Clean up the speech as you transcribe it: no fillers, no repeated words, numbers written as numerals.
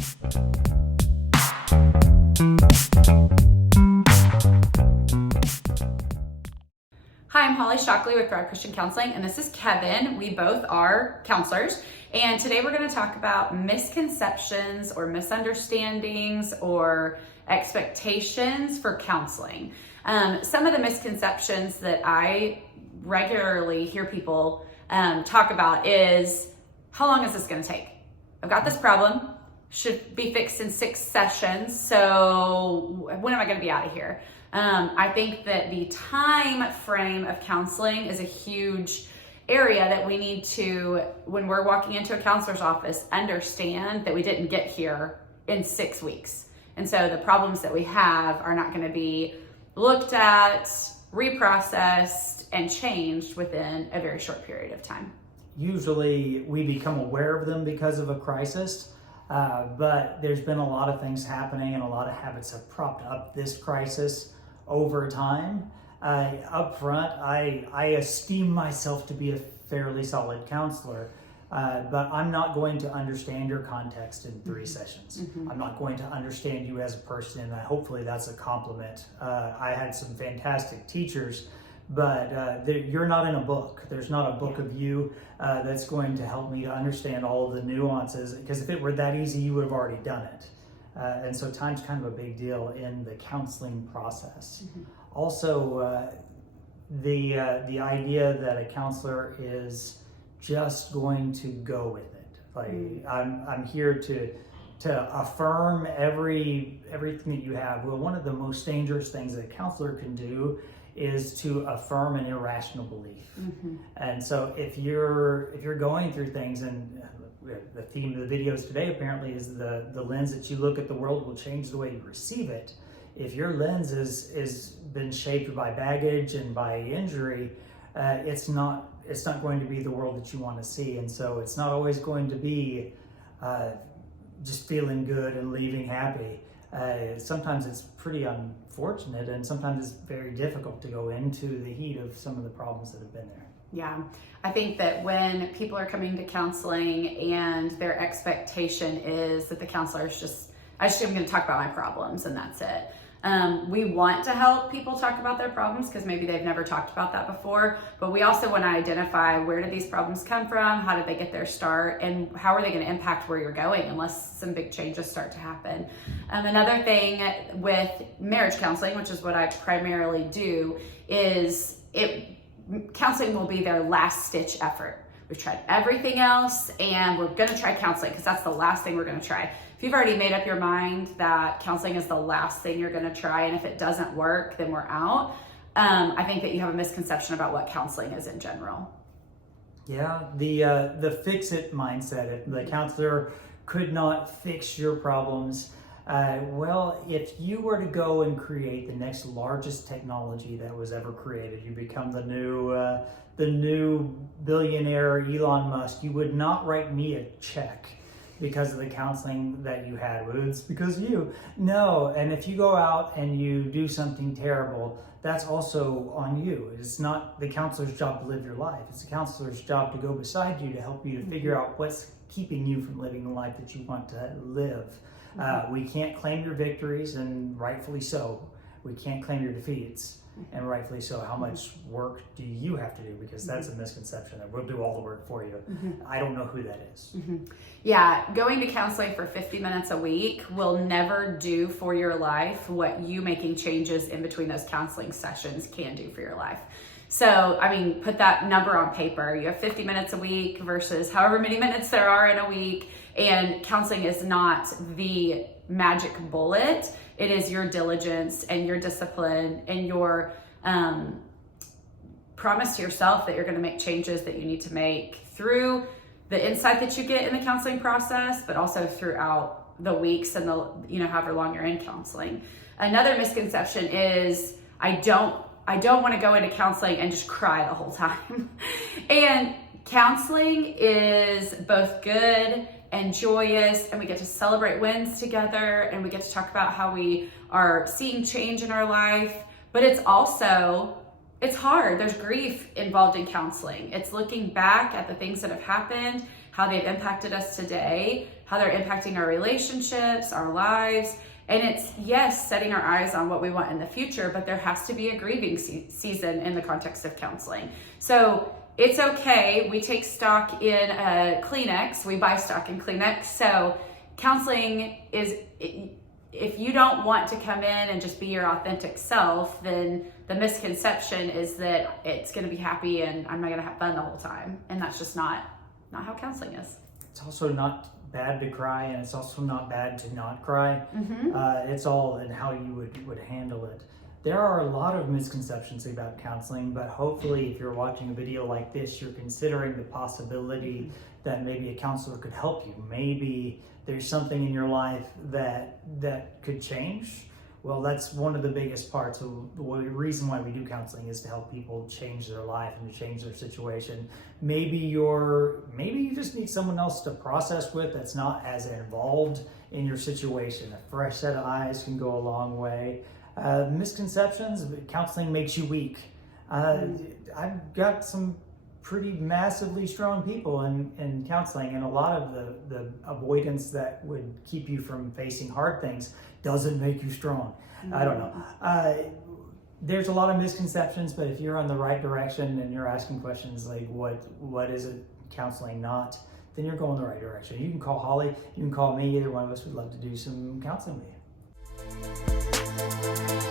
Hi, I'm Holly Shockley with Thrive Christian Counseling, and this is Kevin. We both are counselors, and today we're going to talk about misconceptions or misunderstandings or expectations for counseling. Some of the misconceptions that I regularly hear people talk about is, how long is this going to take? I've got this problem, should be fixed in 6 sessions, so when am I going to be out of here? I think that the time frame of counseling is a huge area that we need to, when we're walking into a counselor's office, understand that we didn't get here in 6 weeks. And so the problems that we have are not going to be looked at, reprocessed, and changed within a very short period of time. Usually we become aware of them because of a crisis, but there's been a lot of things happening and a lot of habits have propped up this crisis over time. Up front, I esteem myself to be a fairly solid counselor, but I'm not going to understand your context in 3 sessions. I'm not going to understand you as a person, and hopefully that's a compliment. I had some fantastic teachers, but you're not in a book. There's not a book of you that's going to help me to understand all of the nuances, because if it were that easy, you would have already done it. And so time's kind of a big deal in the counseling process. Also, the idea that a counselor is just going to go with it. Like I'm here to affirm everything that you have. Well, one of the most dangerous things that a counselor can do is to affirm an irrational belief. And so if you're going through things, and the theme of the videos today apparently is the lens that you look at the world will change the way you receive it. If your lens is been shaped by baggage and by injury, it's not going to be the world that you want to see. And so it's not always going to be just feeling good and leaving happy. Sometimes it's pretty unfortunate, and sometimes it's very difficult to go into the heat of some of the problems that have been there. Yeah, I think that when people are coming to counseling and their expectation is that the counselor is I just am going to talk about my problems and that's it. We want to help people talk about their problems because maybe they've never talked about that before, but we also want to identify, where did these problems come from, how did they get their start, and how are they going to impact where you're going unless some big changes start to happen. Another thing with marriage counseling, which is what I primarily do, is counseling will be their last ditch effort. We've tried everything else and we're going to try counseling because that's the last thing we're going to try. If you've already made up your mind that counseling is the last thing you're going to try, and if it doesn't work, then we're out, I think that you have a misconception about what counseling is in general. Yeah, the fix-it mindset. If the counselor could not fix your problems, well, if you were to go and create the next largest technology that was ever created, you become the new billionaire Elon Musk, you would not write me a check because of the counseling that you had. Well, it's because of you. No, and if you go out and you do something terrible, that's also on you. It's not the counselor's job to live your life. It's the counselor's job to go beside you to help you to figure out what's keeping you from living the life that you want to live. We can't claim your victories, and rightfully so. We can't claim your defeats, and rightfully so. How much work do you have to do? Because that's a misconception, that we'll do all the work for you. I don't know who that is. Yeah, going to counseling for 50 minutes a week will never do for your life what you making changes in between those counseling sessions can do for your life. So, I mean, put that number on paper. You have 50 minutes a week versus however many minutes there are in a week. And counseling is not the magic bullet. It is your diligence and your discipline and your promise to yourself that you're going to make changes that you need to make through the insight that you get in the counseling process, but also throughout the weeks and however long you're in counseling. Another misconception is I don't want to go into counseling and just cry the whole time. And counseling is both good and joyous, and we get to celebrate wins together, and we get to talk about how we are seeing change in our life, but it's hard. There's grief involved in counseling. It's looking back at the things that have happened, how they've impacted us today, how they're impacting our relationships, our lives. And it's, yes, setting our eyes on what we want in the future, but there has to be a grieving season in the context of counseling. So it's okay. We take stock in Kleenex. We buy stock in Kleenex. So counseling is, if you don't want to come in and just be your authentic self, then the misconception is that it's going to be happy and I'm not going to have fun the whole time. And that's just not how counseling is. It's also not bad to cry, and it's also not bad to not cry. It's all in how you would handle it. There are a lot of misconceptions about counseling, but hopefully if you're watching a video like this, you're considering the possibility that maybe a counselor could help you. Maybe there's something in your life that could change. Well, that's one of the biggest parts of the reason why we do counseling, is to help people change their life and to change their situation. Maybe you just need someone else to process with that's not as involved in your situation. A fresh set of eyes can go a long way. Misconceptions, counseling makes you weak. I've got some pretty massively strong people in counseling, and a lot of the avoidance that would keep you from facing hard things doesn't make you strong. I don't know. There's a lot of misconceptions, but if you're on the right direction and you're asking questions like what is it counseling not, then you're going the right direction. You can call Holly, you can call me, either one of us would love to do some counseling with you.